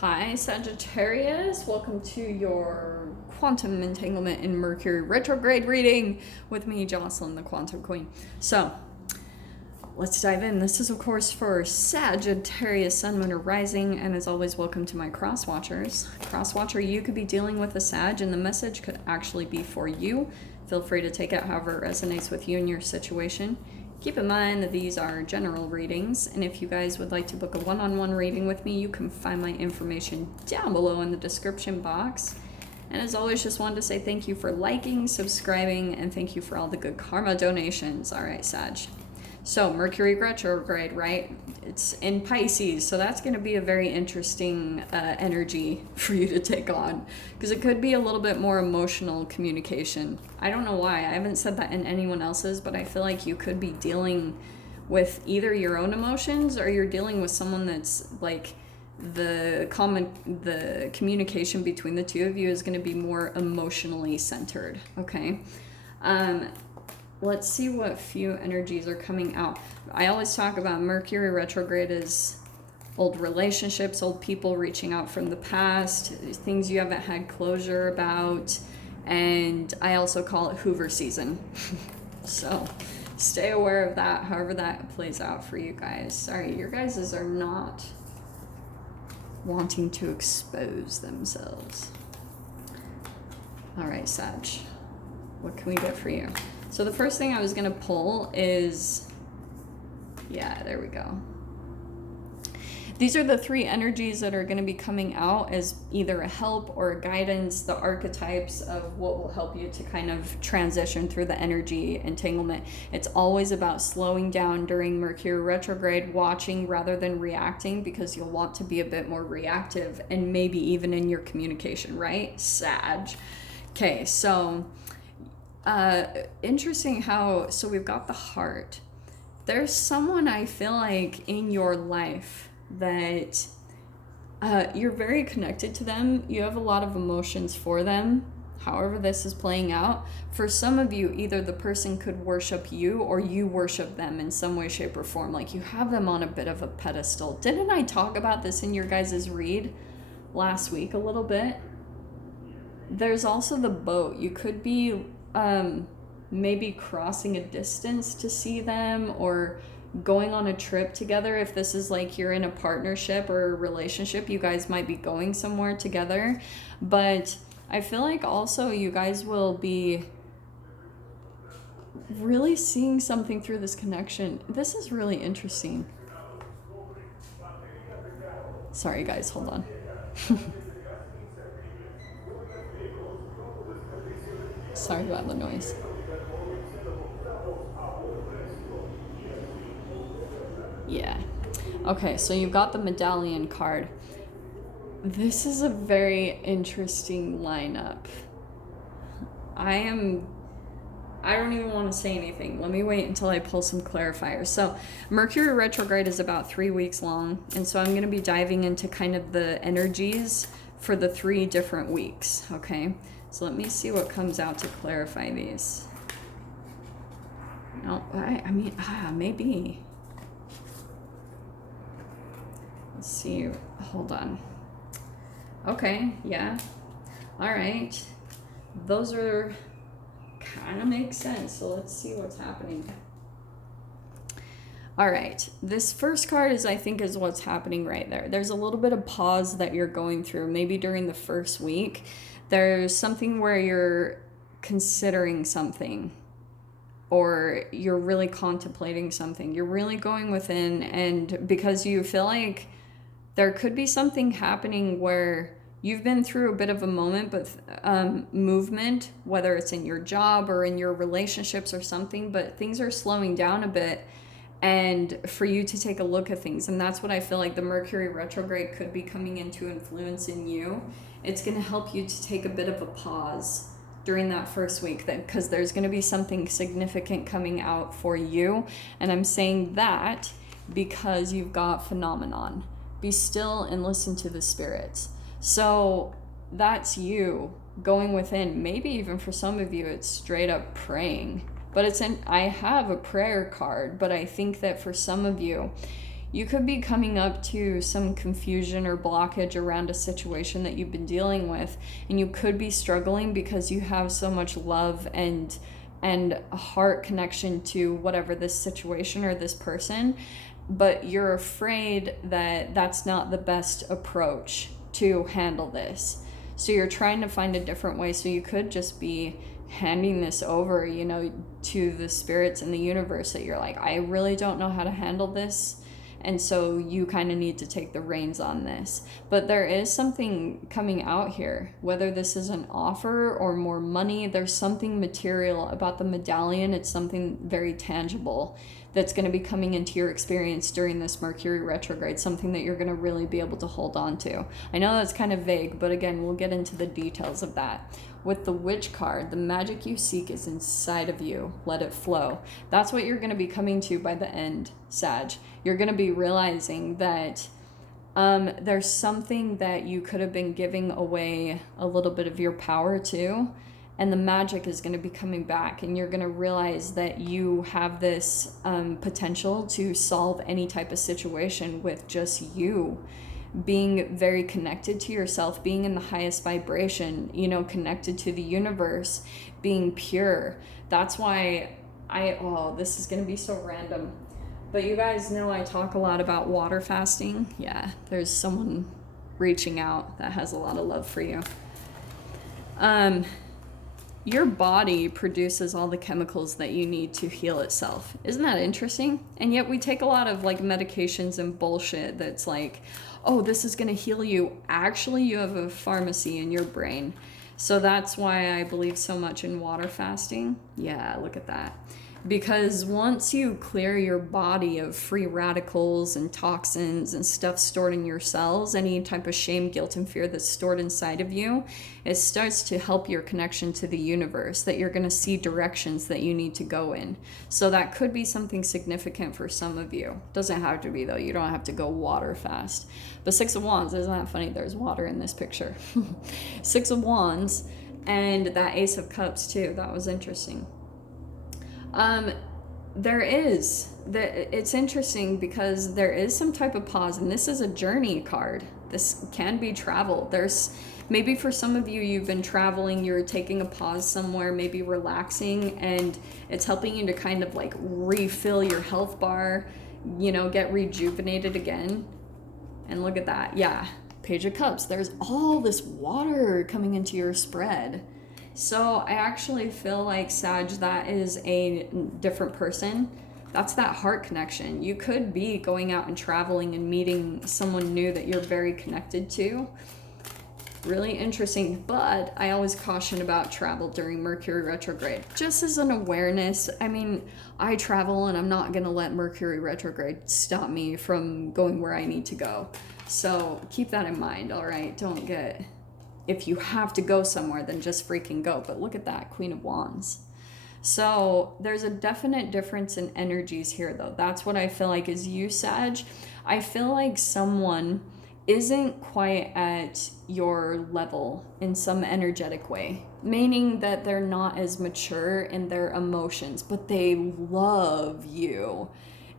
Hi, Sagittarius. Welcome to your quantum entanglement in Mercury retrograde reading with me, Jocelyn, the Quantum Queen. So, let's dive in. This is, of course, for Sagittarius, Sun, Moon, or Rising, and as always, welcome to my cross watchers. Cross watcher, you could be dealing with a Sag, and the message could actually be for you. Feel free to take it however it resonates with you and your situation. Keep in mind that these are general readings, and if you guys would like to book a one-on-one reading with me, you can find my information down below in the description box. And as always, just wanted to say thank you for liking, subscribing, and thank you for all the good karma donations. All right, Sag. So, Mercury retrograde, right? It's in Pisces, so that's going to be a very interesting energy for you to take on, because it could be a little bit more emotional communication. I don't know why. I haven't said that in anyone else's, but I feel like you could be dealing with either your own emotions or you're dealing with someone that's like the communication between the two of you is going to be more emotionally centered, okay? Let's see what few energies are coming out. I always talk about Mercury retrograde as old relationships, old people reaching out from the past, things you haven't had closure about, and I also call it Hoover season. So stay aware of that, however that plays out for you guys. Sorry, your guys are not wanting to expose themselves. All right, Sag, what can we get for you? So the first thing I was going to pull is, yeah, there we go. These are the three energies that are going to be coming out as either a help or a guidance, the archetypes of what will help you to kind of transition through the energy entanglement. It's always about slowing down during Mercury retrograde, watching rather than reacting, because you'll want to be a bit more reactive and maybe even in your communication, right? Sag. Okay, so interesting how, so we've got the heart. There's someone I feel like in your life that you're very connected to them. You have a lot of emotions for them. However this is playing out, for some of you, either the person could worship you or you worship them in some way, shape, or form. Like you have them on a bit of a pedestal. Didn't I talk about this in your guys' read last week a little bit? There's also the boat. You could be maybe crossing a distance to see them or going on a trip together. If this is like you're in a partnership or a relationship, you guys might be going somewhere together. But I feel like also you guys will be really seeing something through this connection. This is really interesting. Sorry guys, hold on. Sorry about the noise. Yeah. Okay, so you've got the medallion card. This is a very interesting lineup. I don't even want to say anything. Let me wait until I pull some clarifiers. So Mercury retrograde is about 3 weeks long, and so I'm going to be diving into kind of the energies for the 3 different weeks, okay? So let me see what comes out to clarify these. No, I mean, maybe. Let's see. Hold on. Okay, yeah. All right. Those are kind of make sense. So let's see what's happening. All right. This first card is, I think, is what's happening right there. There's a little bit of pause that you're going through, maybe during the first week. There's something where you're considering something or you're really contemplating something. You're really going within, and because you feel like there could be something happening where you've been through a bit of a moment, but movement, whether it's in your job or in your relationships or something, but things are slowing down a bit, and for you to take a look at things. And that's what I feel like the Mercury retrograde could be coming into influence in you. It's going to help you to take a bit of a pause during that first week, because there's going to be something significant coming out for you. And I'm saying that because you've got phenomenon. Be still and listen to the spirits. So that's you going within. Maybe even for some of you, it's straight up praying. But I have a prayer card, but I think that for some of you, You could be coming up to some confusion or blockage around a situation that you've been dealing with, and you could be struggling because you have so much love and a heart connection to whatever this situation or this person, but you're afraid that that's not the best approach to handle this. So you're trying to find a different way. So you could just be handing this over, you know, to the spirits in the universe, that you're like, I really don't know how to handle this. And so you kind of need to take the reins on this. But there is something coming out here, whether this is an offer or more money. There's something material about the medallion. It's something very tangible that's going to be coming into your experience during this Mercury retrograde, something that you're going to really be able to hold on to. I know that's kind of vague, but again, we'll get into the details of that. With the Witch card, the magic you seek is inside of you. Let it flow. That's what you're going to be coming to by the end, Sag. You're going to be realizing that there's something that you could have been giving away a little bit of your power to, and the magic is going to be coming back, and you're going to realize that you have this potential to solve any type of situation with just you being very connected to yourself, being in the highest vibration, you know, connected to the universe, being pure. That's why this is going to be so random, but you guys know I talk a lot about water fasting. Yeah, there's someone reaching out that has a lot of love for you. Your body produces all the chemicals that you need to heal itself. Isn't that interesting? And yet we take a lot of like medications and bullshit that's like, oh, this is going to heal you. Actually, you have a pharmacy in your brain. So that's why I believe so much in water fasting. Yeah, look at that. Because once you clear your body of free radicals and toxins and stuff stored in your cells, any type of shame, guilt, and fear that's stored inside of you, it starts to help your connection to the universe, that you're going to see directions that you need to go in. So that could be something significant for some of you. Doesn't have to be, though. You don't have to go water fast. But Six of Wands, isn't that funny? There's water in this picture. Six of Wands and that Ace of Cups, too. That was interesting. It's interesting because there is some type of pause, and this is a journey card. This can be travel. There's maybe for some of you, you've been traveling, you're taking a pause somewhere, maybe relaxing, and it's helping you to kind of like refill your health bar, you know, get rejuvenated again. And look at that. Yeah. Page of Cups. There's all this water coming into your spread. So I actually feel like, Sag, that is a different person. That's that heart connection. You could be going out and traveling and meeting someone new that you're very connected to. Really interesting. But I always caution about travel during Mercury retrograde. Just as an awareness. I mean, I travel and I'm not going to let Mercury retrograde stop me from going where I need to go. So keep that in mind, all right? Don't get... If you have to go somewhere, then just freaking go. But look at that, Queen of Wands. So there's a definite difference in energies here, though. That's what I feel like is you, Sag. I feel like someone isn't quite at your level in some energetic way, meaning that they're not as mature in their emotions, but they love you.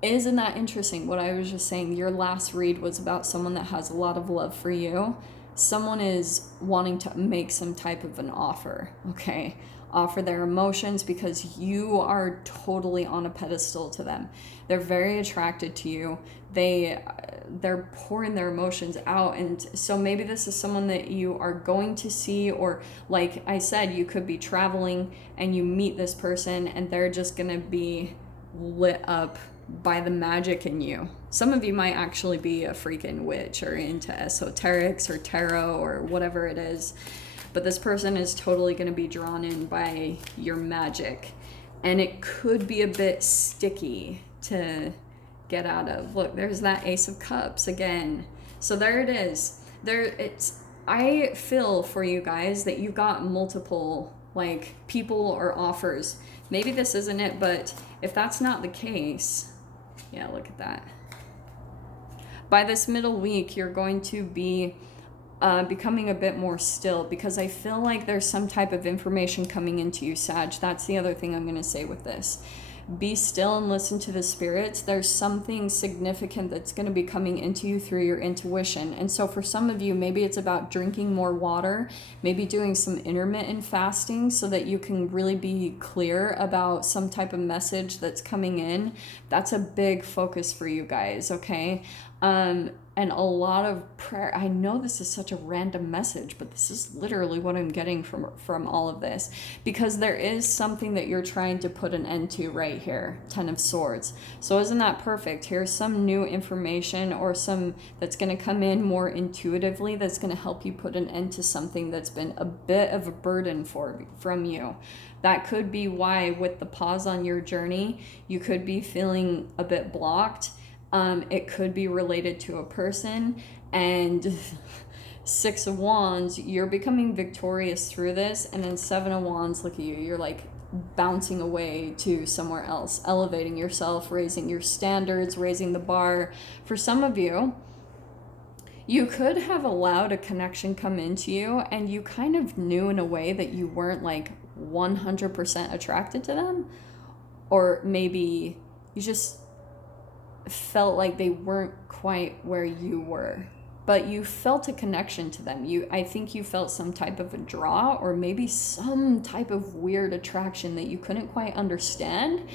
Isn't that interesting? What I was just saying, your last read was about someone that has a lot of love for you. Someone is wanting to make some type of an offer, okay? Offer their emotions because you are totally on a pedestal to them. They're very attracted to you. They're pouring their emotions out. And so maybe this is someone that you are going to see, or like I said, you could be traveling and you meet this person and they're just going to be lit up by the magic in you. Some of you might actually be a freaking witch or into esoterics or tarot or whatever it is, but this person is totally going to be drawn in by your magic, and it could be a bit sticky to get out of. Look, there's that Ace of Cups again. So there it is. I feel for you guys that you got multiple like people or offers. Maybe this isn't it, but if that's not the case, yeah, look at that. By this middle week, you're going to be becoming a bit more still, because I feel like there's some type of information coming into you, Sag. That's the other thing I'm going to say with this. be still and listen to the spirits. There's something significant that's going to be coming into you through your intuition. And so for some of you, maybe it's about drinking more water, maybe doing some intermittent fasting so that you can really be clear about some type of message that's coming in. That's a big focus for you guys, okay? And a lot of prayer. I know this is such a random message, but this is literally what I'm getting from all of this, because there is something that you're trying to put an end to right here. 10 of Swords. So isn't that perfect? Here's some new information or some that's going to come in more intuitively that's going to help you put an end to something that's been a bit of a burden from you. That could be why, with the pause on your journey, you could be feeling a bit blocked. It could be related to a person, and 6 of Wands, you're becoming victorious through this, and then 7 of Wands, look at you, you're like bouncing away to somewhere else, elevating yourself, raising your standards, raising the bar. For some of you, you could have allowed a connection come into you, and you kind of knew in a way that you weren't like 100% attracted to them, or maybe you just felt like they weren't quite where you were, but you felt a connection to them. I think you felt some type of a draw, or maybe some type of weird attraction that you couldn't quite understand.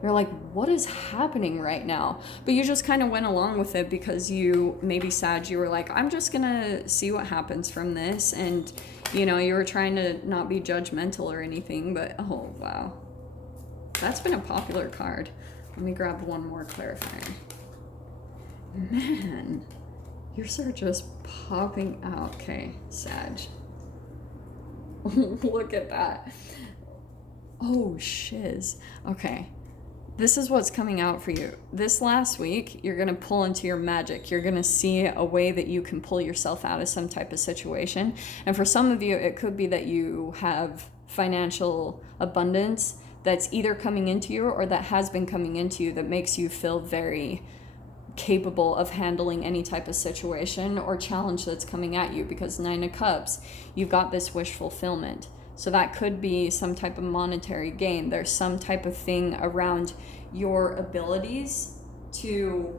You're like, what is happening right now? But you just kind of went along with it because you, maybe Sag, you were like, I'm just gonna see what happens from this. And you know, you were trying to not be judgmental or anything, but oh wow, that's been a popular card. Let me grab one more clarifier. Man, yours are just popping out. Okay, Sag. Look at that. Oh, shiz. Okay. This is what's coming out for you. This last week, you're going to pull into your magic. You're going to see a way that you can pull yourself out of some type of situation. And for some of you, it could be that you have financial abundance that's either coming into you or that has been coming into you that makes you feel very capable of handling any type of situation or challenge that's coming at you, because 9 of Cups, you've got this wish fulfillment. So that could be some type of monetary gain. There's some type of thing around your abilities to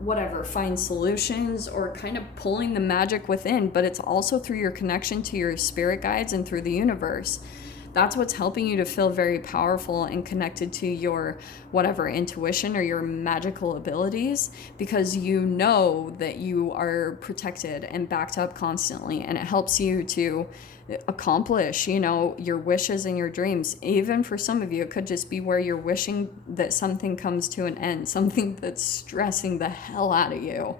whatever, find solutions or kind of pulling the magic within, but it's also through your connection to your spirit guides and through the universe. That's what's helping you to feel very powerful and connected to your whatever intuition or your magical abilities, because you know that you are protected and backed up constantly, and it helps you to accomplish, you know, your wishes and your dreams. Even for some of you, it could just be where you're wishing that something comes to an end, something that's stressing the hell out of you,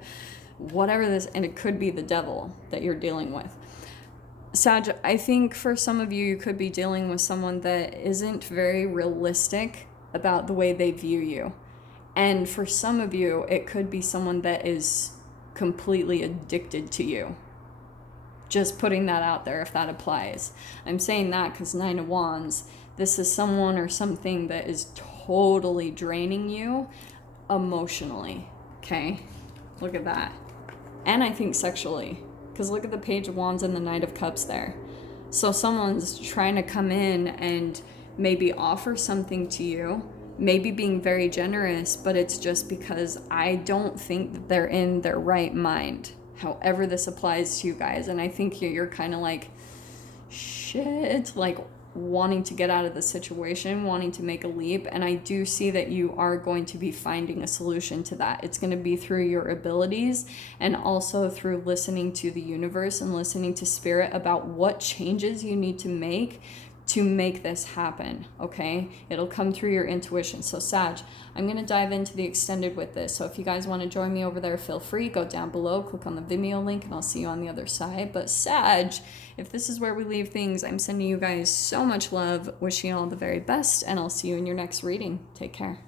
whatever this, and it could be the devil that you're dealing with. Sag, I think for some of you, you could be dealing with someone that isn't very realistic about the way they view you. And for some of you, it could be someone that is completely addicted to you. Just putting that out there if that applies. I'm saying that because 9 of Wands, this is someone or something that is totally draining you emotionally. Okay? Look at that. And I think sexually. Because look at the Page of Wands and the Knight of Cups there. So someone's trying to come in and maybe offer something to you, maybe being very generous, but it's just because I don't think that they're in their right mind. However this applies to you guys. And I think you're kind of like, shit, like wanting to get out of the situation, wanting to make a leap. And I do see that you are going to be finding a solution to that. It's going to be through your abilities and also through listening to the universe and listening to spirit about what changes you need to make this happen, okay? It'll come through your intuition. So Sag, I'm going to dive into the extended with this. So if you guys want to join me over there, feel free. Go down below, click on the Vimeo link, and I'll see you on the other side. But Sag, if this is where we leave things, I'm sending you guys so much love, wishing you all the very best, and I'll see you in your next reading. Take care.